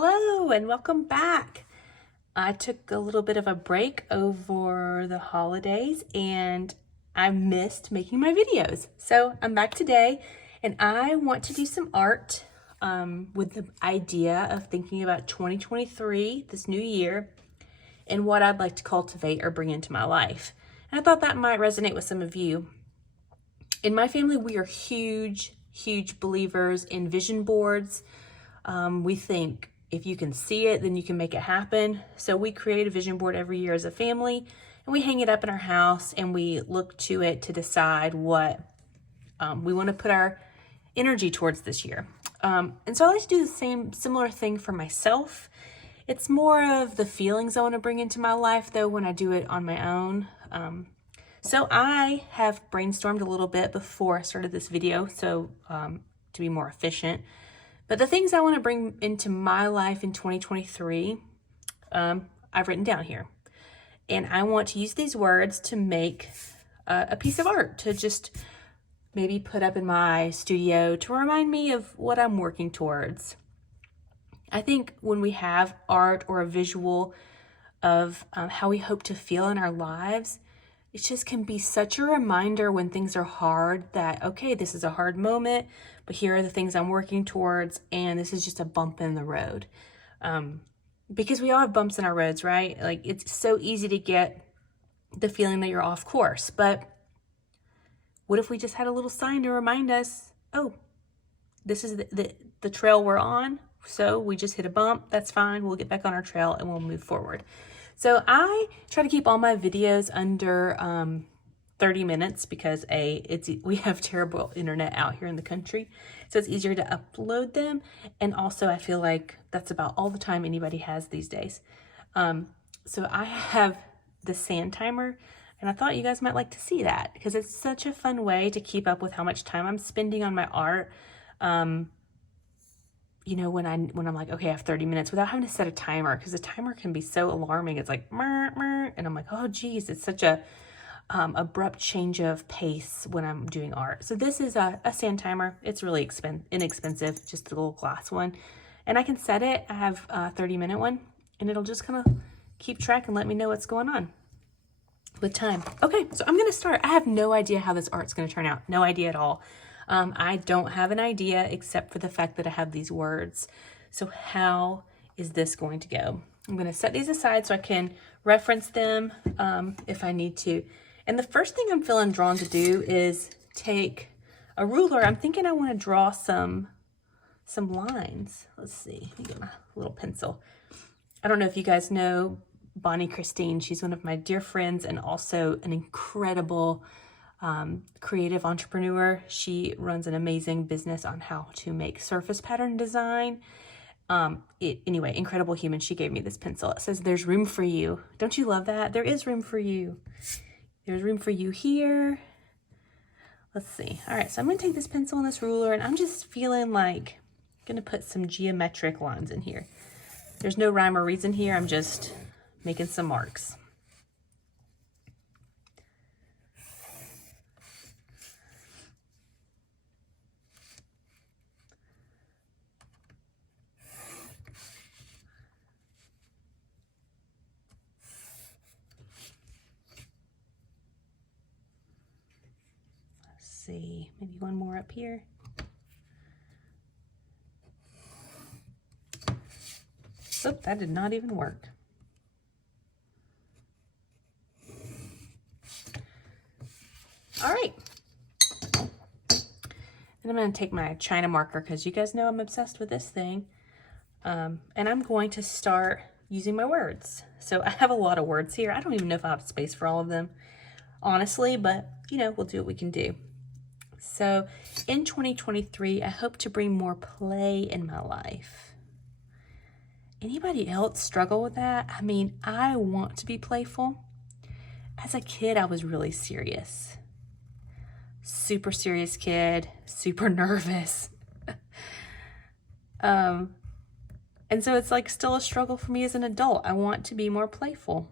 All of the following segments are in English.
Hello and welcome back. I took a little bit of a break over the holidays and I missed making my videos. So I'm back today and I want to do some art with the idea of thinking about 2023, this new year, and what I'd like to cultivate or bring into my life. And I thought that might resonate with some of you. In my family, we are huge believers in vision boards. We think if you can see it, then you can make it happen. So we create a vision board every year as a family and we hang it up in our house and we look to it to decide what we want to put our energy towards this year. And so I like to do the similar thing for myself. It's more of the feelings I want to bring into my life though when I do it on my own. So I have brainstormed a little bit before I started this video, so to be more efficient. But the things I want to bring into my life in 2023, I've written down here. And I want to use these words to make a piece of art, to just maybe put up in my studio to remind me of what I'm working towards. I think when we have art or a visual of how we hope to feel in our lives, it just can be such a reminder when things are hard that, okay, this is a hard moment, but here are the things I'm working towards, and this is just a bump in the road. Because we all have bumps in our roads, right? Like, it's so easy to get the feeling that you're off course, but what if we just had a little sign to remind us, oh, this is the trail we're on, so we just hit a bump, that's fine, we'll get back on our trail and we'll move forward. So I try to keep all my videos under 30 minutes because we have terrible internet out here in the country, so it's easier to upload them. And also I feel like that's about all the time anybody has these days. So I have the sand timer, and I thought you guys might like to see that because it's such a fun way to keep up with how much time I'm spending on my art. You know, when I'm like, okay, I have 30 minutes without having to set a timer, because the timer can be so alarming. It's like, meh, meh, and I'm like, oh geez, it's such a abrupt change of pace when I'm doing art. So this is a sand timer. It's really inexpensive, just a little glass one. And I can set it. I have a 30-minute one, and it'll just kind of keep track and let me know what's going on with time. Okay, so I'm gonna start. I have no idea how this art's gonna turn out. No idea at all. I don't have an idea except for the fact that I have these words. So how is this going to go? I'm going to set these aside so I can reference them if I need to. And the first thing I'm feeling drawn to do is take a ruler. I'm thinking I want to draw some lines. Let's see. Let me get my little pencil. I don't know if you guys know Bonnie Christine. She's one of my dear friends and also an incredible creative entrepreneur. She runs an amazing business on how to make surface pattern design. Anyway, incredible human. She gave me this pencil. It says, "There's room for you." Don't you love that? There is room for you. There's room for you here. Let's see. All right, so I'm going to take this pencil and this ruler, and I'm just feeling like I'm going to put some geometric lines in here. There's no rhyme or reason here. I'm just making some marks. See, maybe one more up here. Oop, that did not even work. All right. And I'm going to take my China marker because you guys know I'm obsessed with this thing. And I'm going to start using my words. So I have a lot of words here. I don't even know if I have space for all of them, honestly, but you know, we'll do what we can do. So in 2023, I hope to bring more play in my life. Anybody else struggle with that? I mean, I want to be playful. As a kid, I was really serious. Super serious kid, super nervous. And so it's like still a struggle for me as an adult. I want to be more playful.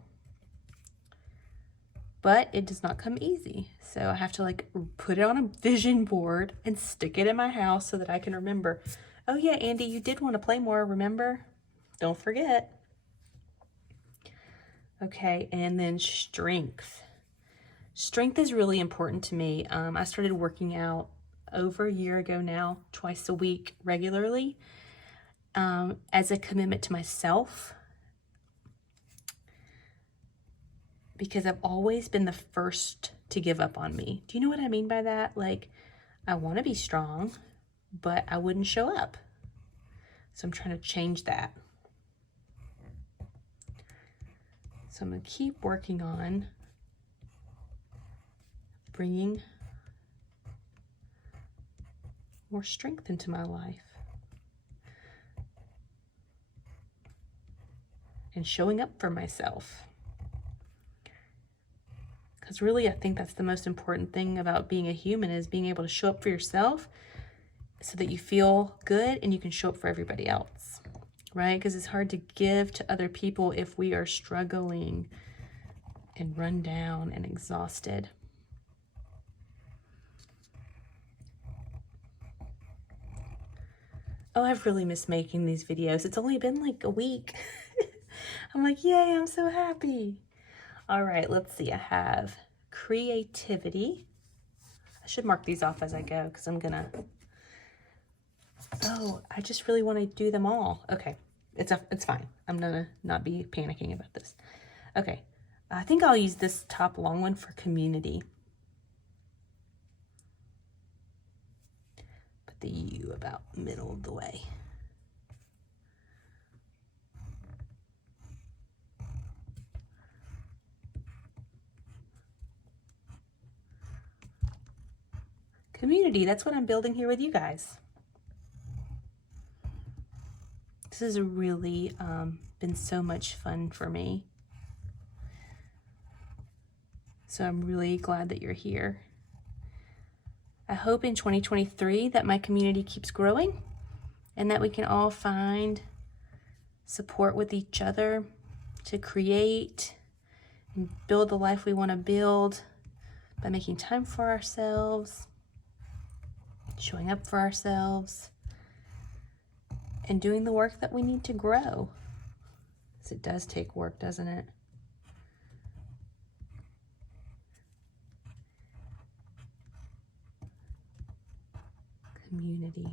But it does not come easy. So I have to like put it on a vision board and stick it in my house so that I can remember, oh yeah, Andy, you did want to play more, remember? Don't forget. Okay, and then strength. Strength is really important to me. I started working out over a year ago now, twice a week regularly, as a commitment to myself, because I've always been the first to give up on me. Do you know what I mean by that? Like, I want to be strong, but I wouldn't show up. So I'm trying to change that. So I'm going to keep working on bringing more strength into my life and showing up for myself. Because really, I think that's the most important thing about being a human, is being able to show up for yourself so that you feel good and you can show up for everybody else, right? Because it's hard to give to other people if we are struggling and run down and exhausted. Oh, I've really missed making these videos. It's only been like a week. I'm like, yay, I'm so happy. All right, let's see. I have creativity. I should mark these off as I go because I'm gonna, oh, I just really want to do them all. Okay, it's fine. I'm gonna not be panicking about this. Okay, I think I'll use this top long one for community. Put the U about middle of the way. Community, that's what I'm building here with you guys. This has really been so much fun for me. So I'm really glad that you're here. I hope in 2023 that my community keeps growing and that we can all find support with each other to create and build the life we want to build by making time for ourselves, showing up for ourselves, and doing the work that we need to grow. Because it does take work, doesn't it? Community.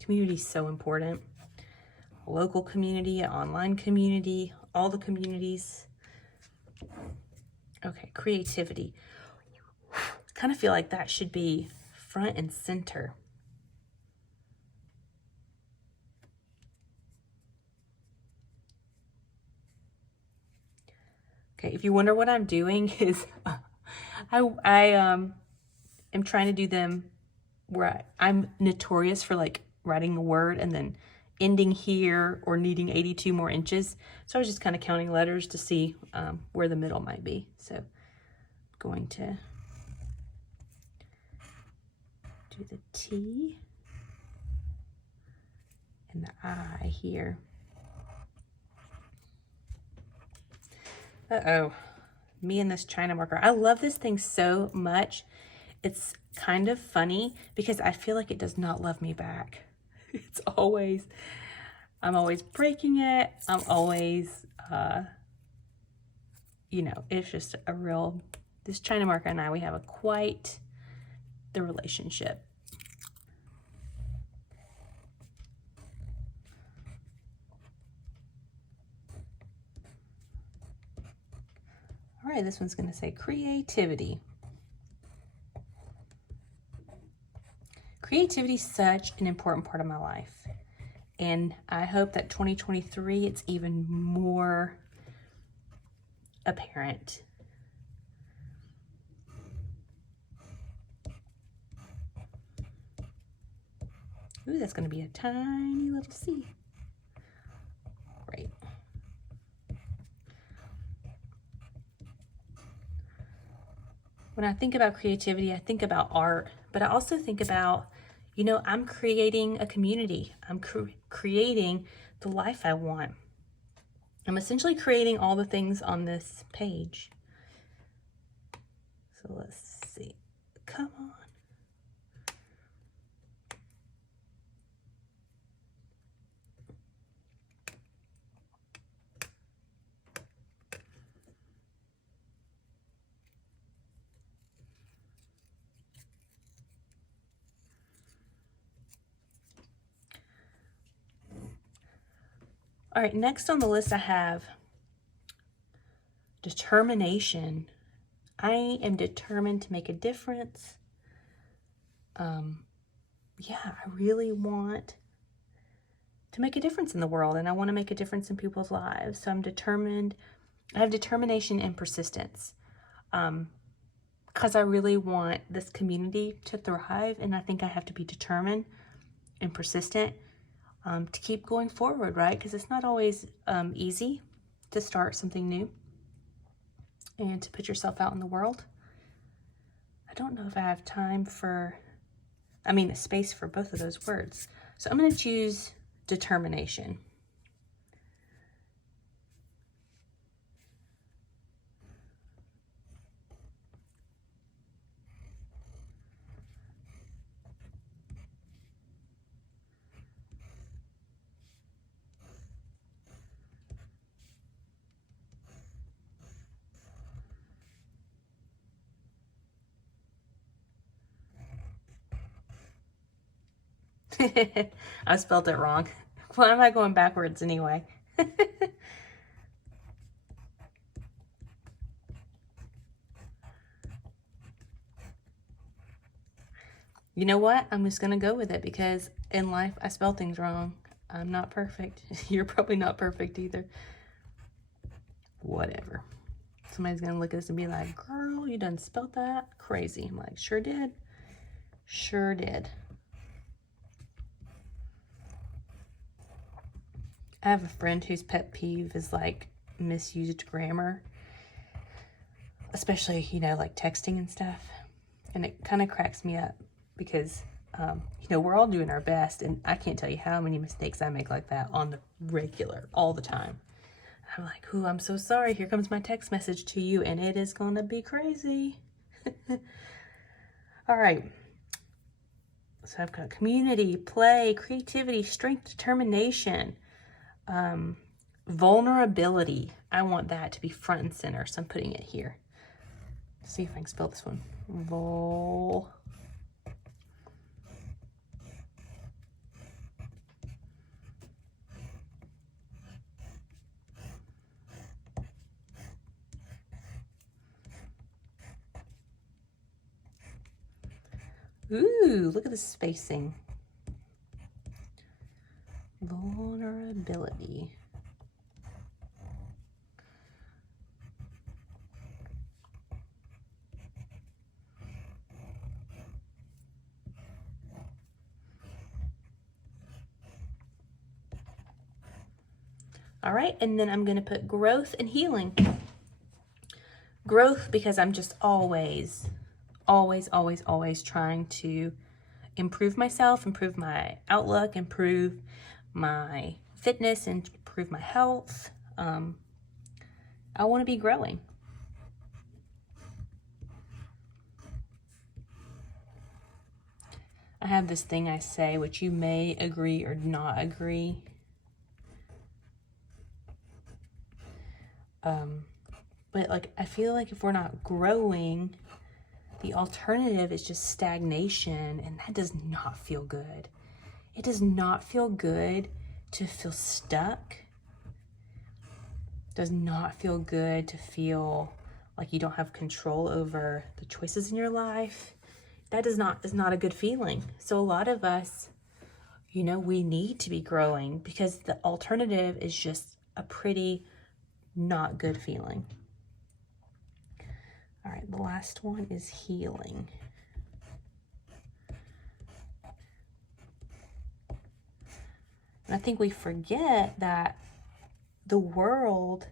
Community is so important. A local community, an online community, all the communities. Okay, creativity. I kind of feel like that should be front and center. Okay, if you wonder what I'm doing is I am trying to do them where I'm notorious for like writing a word and then ending here or needing 82 more inches. So I was just kind of counting letters to see where the middle might be. So I'm going to do the T and the I here. Uh-oh, me and this China marker. I love this thing so much. It's kind of funny because I feel like it does not love me back. It's always, I'm always breaking it. I'm always, you know, it's just a real, this China marker and I, we have quite the relationship. All right, this one's going to say creativity. Creativity is such an important part of my life. And I hope that 2023, it's even more apparent. Ooh, that's going to be a tiny little C. Right. When I think about creativity, I think about art, but I also think about, you know, I'm creating a community. I'm creating the life I want. I'm essentially creating all the things on this page. So let's see. Come on. All right, next on the list I have determination. I am determined to make a difference. Yeah, I really want to make a difference in the world, and I want to make a difference in people's lives. So I'm determined. I have determination and persistence, because I really want this community to thrive, and I think I have to be determined and persistent to keep going forward, right? Because it's not always easy to start something new and to put yourself out in the world. I don't know if I have time for, a space for both of those words. So I'm going to choose determination. I spelled it wrong. Why am I going backwards anyway? You know what? I'm just going to go with it because in life I spell things wrong. I'm not perfect. You're probably not perfect either. Whatever. Somebody's going to look at this and be like, girl, you done spelled that crazy. I'm like, sure did. Sure did. I have a friend whose pet peeve is like misused grammar, especially, like texting and stuff. And it kind of cracks me up because, we're all doing our best, and I can't tell you how many mistakes I make like that on the regular, all the time. I'm like, ooh, I'm so sorry. Here comes my text message to you, and it is going to be crazy. All right. So I've got community, play, creativity, strength, determination, vulnerability. I want that to be front and center, so I'm putting it here. Let's see if I can spell this one. Ooh, look at the spacing. Vulnerability. All right, and then I'm going to put growth and healing. Growth because I'm just always trying to improve myself, improve my outlook, improve my fitness, and improve my health. I want to be growing. I have this thing I say, which you may agree or not agree. But like, I feel like if we're not growing, the alternative is just stagnation, and that does not feel good. It does not feel good to feel stuck. It does not feel good to feel like you don't have control over the choices in your life. That is not a good feeling. So a lot of us, we need to be growing because the alternative is just a pretty not good feeling. All right, the last one is healing. And I think we forget that the world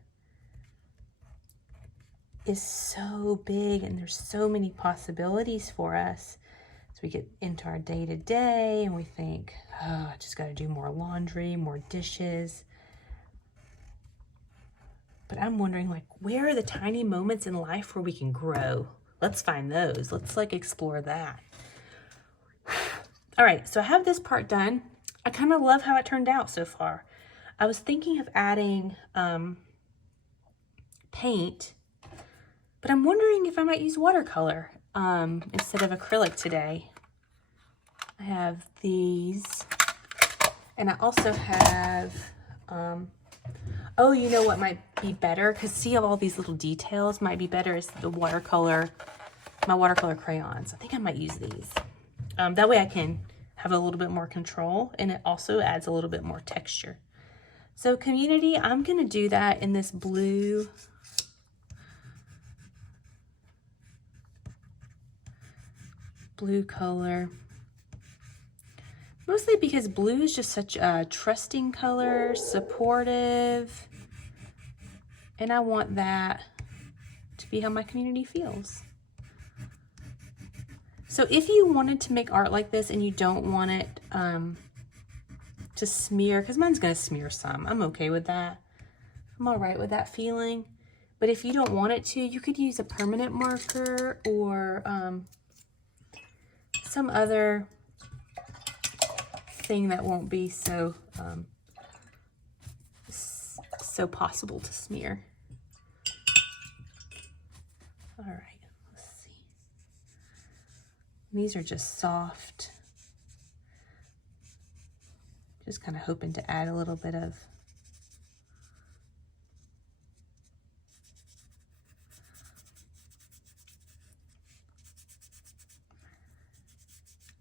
is so big and there's so many possibilities for us. So we get into our day-to-day and we think, oh, I just got to do more laundry, more dishes. But I'm wondering, like, where are the tiny moments in life where we can grow? Let's find those. Let's explore that. All right, so I have this part done. I kind of love how it turned out so far. I was thinking of adding paint, but I'm wondering if I might use watercolor instead of acrylic today. I have these, and I also have Oh, you know what might be better? Because see all these little details might be better is the watercolor, my watercolor crayons. I think I might use these. That way I can have a little bit more control, and it also adds a little bit more texture. So community, I'm gonna do that in this blue color. Mostly because blue is just such a trusting color, supportive, and I want that to be how my community feels. So if you wanted to make art like this and you don't want it to smear, because mine's gonna smear some, I'm okay with that. I'm all right with that feeling. But if you don't want it to, you could use a permanent marker or some other thing that won't be so so possible to smear. All right, let's see. These are just soft. Just kind of hoping to add a little bit of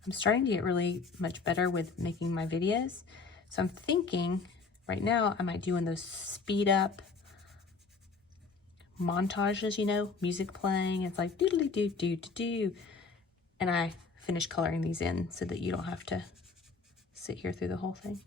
I'm starting to get really much better with making my videos. So I'm thinking right now I might do one of those speed up montages, you know, music playing. It's like doodly doo doo doo doo. And I finish coloring these in so that you don't have to sit here through the whole thing.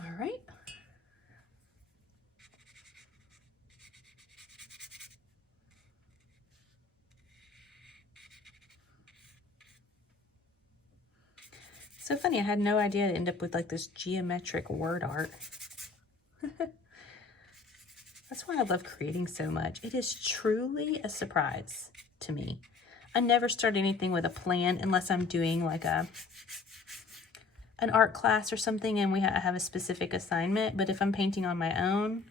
All right. So funny, I had no idea I'd end up with like this geometric word art. That's why I love creating so much. It is truly a surprise to me. I never start anything with a plan unless I'm doing like an art class or something and I have a specific assignment. But if I'm painting on my own,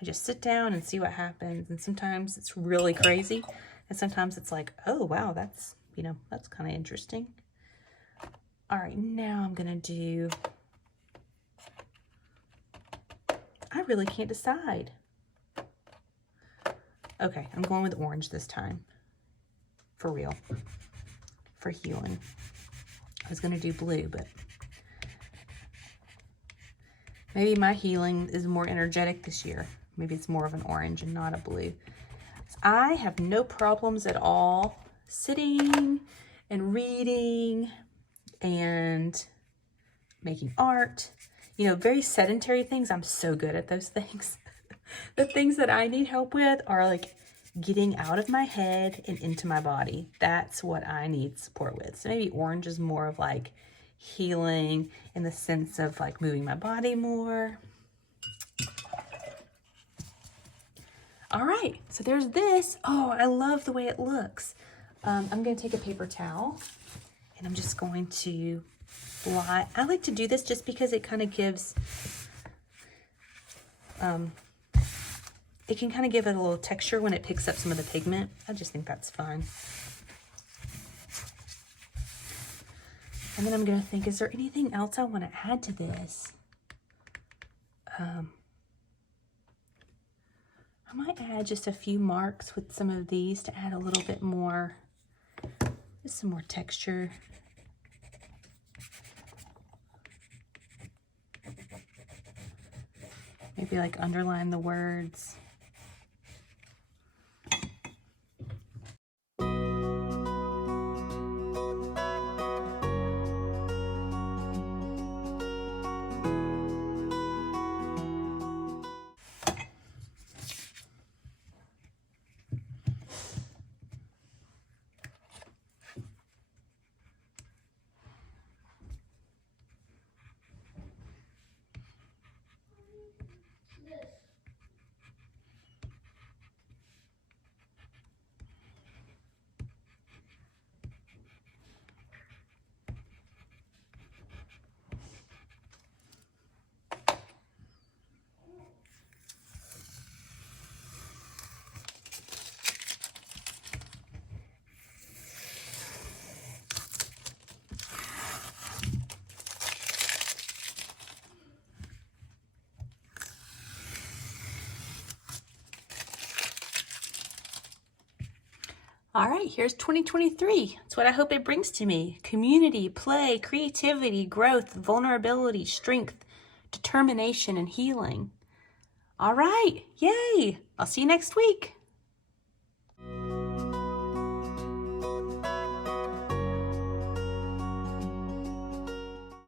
I just sit down and see what happens. And sometimes it's really crazy. And sometimes it's like, oh, wow, that's, you know, that's kind of interesting. All right, now I'm gonna do, I really can't decide. Okay, I'm going with orange this time. For real, for healing. I was gonna do blue, but maybe my healing is more energetic this year. Maybe it's more of an orange and not a blue. So I have no problems at all sitting and reading and making art. You know, very sedentary things. I'm so good at those things. The things that I need help with are like getting out of my head and into my body. That's what I need support with. So maybe orange is more of like healing in the sense of like moving my body more. All right, so there's this. Oh, I love the way it looks. I'm gonna take a paper towel and I'm just going to blot. I like to do this just because it kind of gives, it can kind of give it a little texture when it picks up some of the pigment. I just think that's fun. And then I'm gonna think, is there anything else I want to add to this? I might add just a few marks with some of these to add a little bit more, just some more texture. Maybe like underline the words. All right, here's 2023. That's what I hope it brings to me. Community, play, creativity, growth, vulnerability, strength, determination, and healing. All right, yay! I'll see you next week.